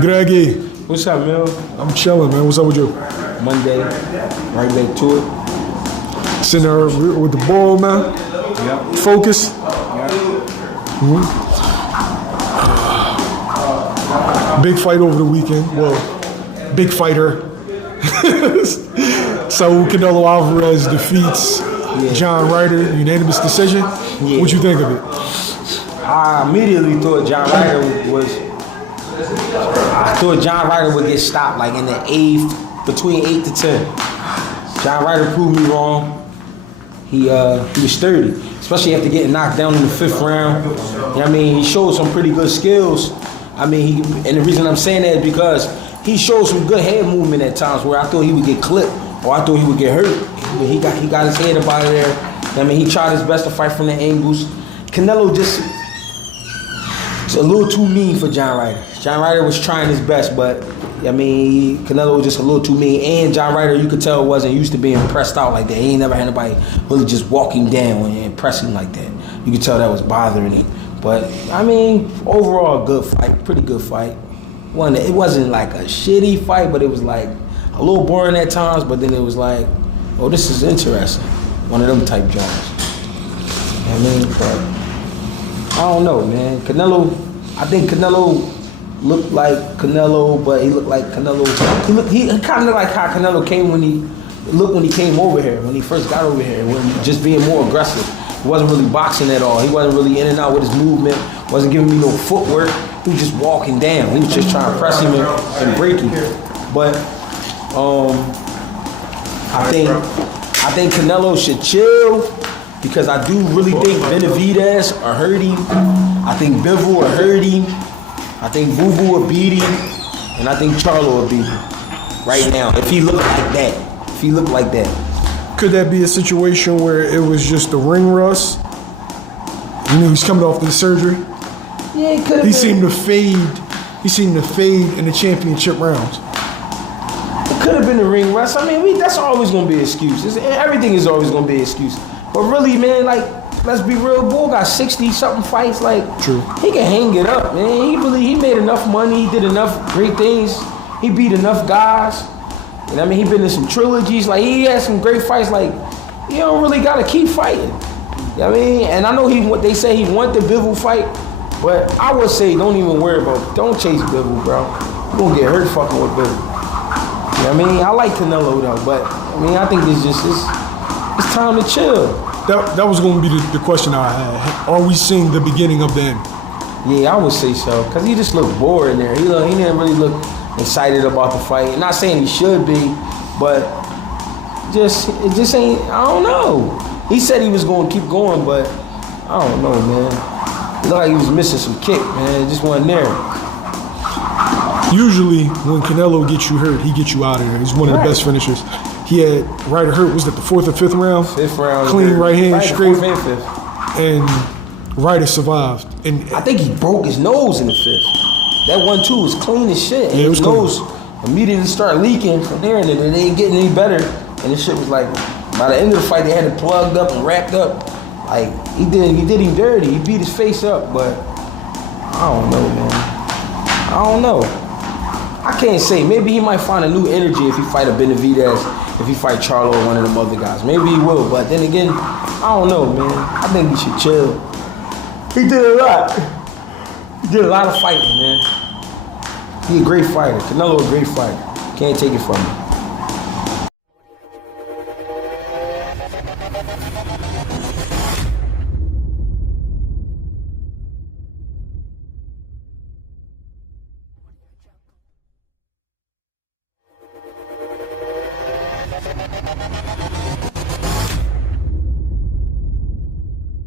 Greggy, What's up, man? I'm chilling, man. What's up with you? Monday, right back to it. Sitting there with the ball, man. Yep. Focus. Yep. Big fight over the weekend. Well, big fighter. Saul Canelo Alvarez defeats John Ryder, unanimous decision. Yeah. What'd you think of it? I immediately thought John Ryder would get stopped like in the eighth, between 8 to 10. John Ryder proved me wrong. He was sturdy, especially after getting knocked down in the 5th round. You know what I mean? He showed some pretty good skills. I mean, and the reason I'm saying that is because he showed some good head movement at times where I thought he would get clipped or I thought he would get hurt. He got his head up out of there. I mean, he tried his best to fight from the angles. Canelo just a little too mean for John Ryder. John Ryder was trying his best, but I mean, Canelo was just a little too mean. And John Ryder, you could tell, wasn't used to being pressed out like that. He ain't never had anybody really just walking down and pressing like that. You could tell that was bothering him. But I mean, overall, good fight, pretty good fight. It wasn't like a shitty fight, but it was like a little boring at times. But then it was like, oh, this is interesting. One of them type jobs. You know what I mean? But I don't know, man. I think Canelo looked like Canelo, but he looked like Canelo. He kind of looked like how Canelo came when he came over here, when he first got over here, when just being more aggressive. He wasn't really boxing at all. He wasn't really in and out with his movement. Wasn't giving me no footwork. He was just walking down. He was just trying to press him and break him. But I think Canelo should chill because I do really think Benavidez will hurt him. I think Bivol will hurt him. I think Boo Boo will beat him. And I think Charlo will beat him right now if he looked like that. If he looked like that. Could that be a situation where it was just the ring rust? You know, he's coming off the surgery. Yeah, it could have been. He seemed to fade in the championship rounds. It could have been the ring rust. I mean, that's always going to be an excuse. Everything is always going to be an excuse. But really, man, like, let's be real. Bull got 60-something fights. Like, true. He can hang it up, man. He made enough money. He did enough great things. He beat enough guys. And I mean, he been in some trilogies. Like, he had some great fights. Like, you don't really got to keep fighting. You know what I mean? And I know they say he want the Bivol fight, but I would say don't even worry about it. Don't chase Bivol, bro. You're going to get hurt fucking with Bivol. You know what I mean? I like Canelo, though, but, I mean, I think it's time to chill. That was going to be the question I had. Are we seeing the beginning of the end? Yeah, I would say so. Because he just looked bored in there. He didn't really look excited about the fight. I'm not saying he should be, but it just ain't, I don't know. He said he was going to keep going, but I don't know, man. It looked like he was missing some kick, man. It just wasn't there. Usually, when Canelo gets you hurt, he gets you out of there. He's one of the best finishers. He had Ryder hurt, was that the 4th or 5th round? 5th round. Clean right hand, straight. 4th and 5th. And Ryder survived. And I think he broke his nose in the 5th. That 1-2 was clean as shit. And yeah, his nose immediately started leaking from there, and it ain't getting any better. And this shit was like, by the end of the fight, they had it plugged up and wrapped up. Like, he did him dirty. He beat his face up, but I don't know, man. I don't know. I can't say. Maybe he might find a new energy if he fight a Benavidez, if he fight Charlo or one of them other guys. Maybe he will, but then again, I don't know, man. I think he should chill. He did a lot. He did a lot of fighting, man. He a great fighter. Canelo a great fighter. Can't take it from him.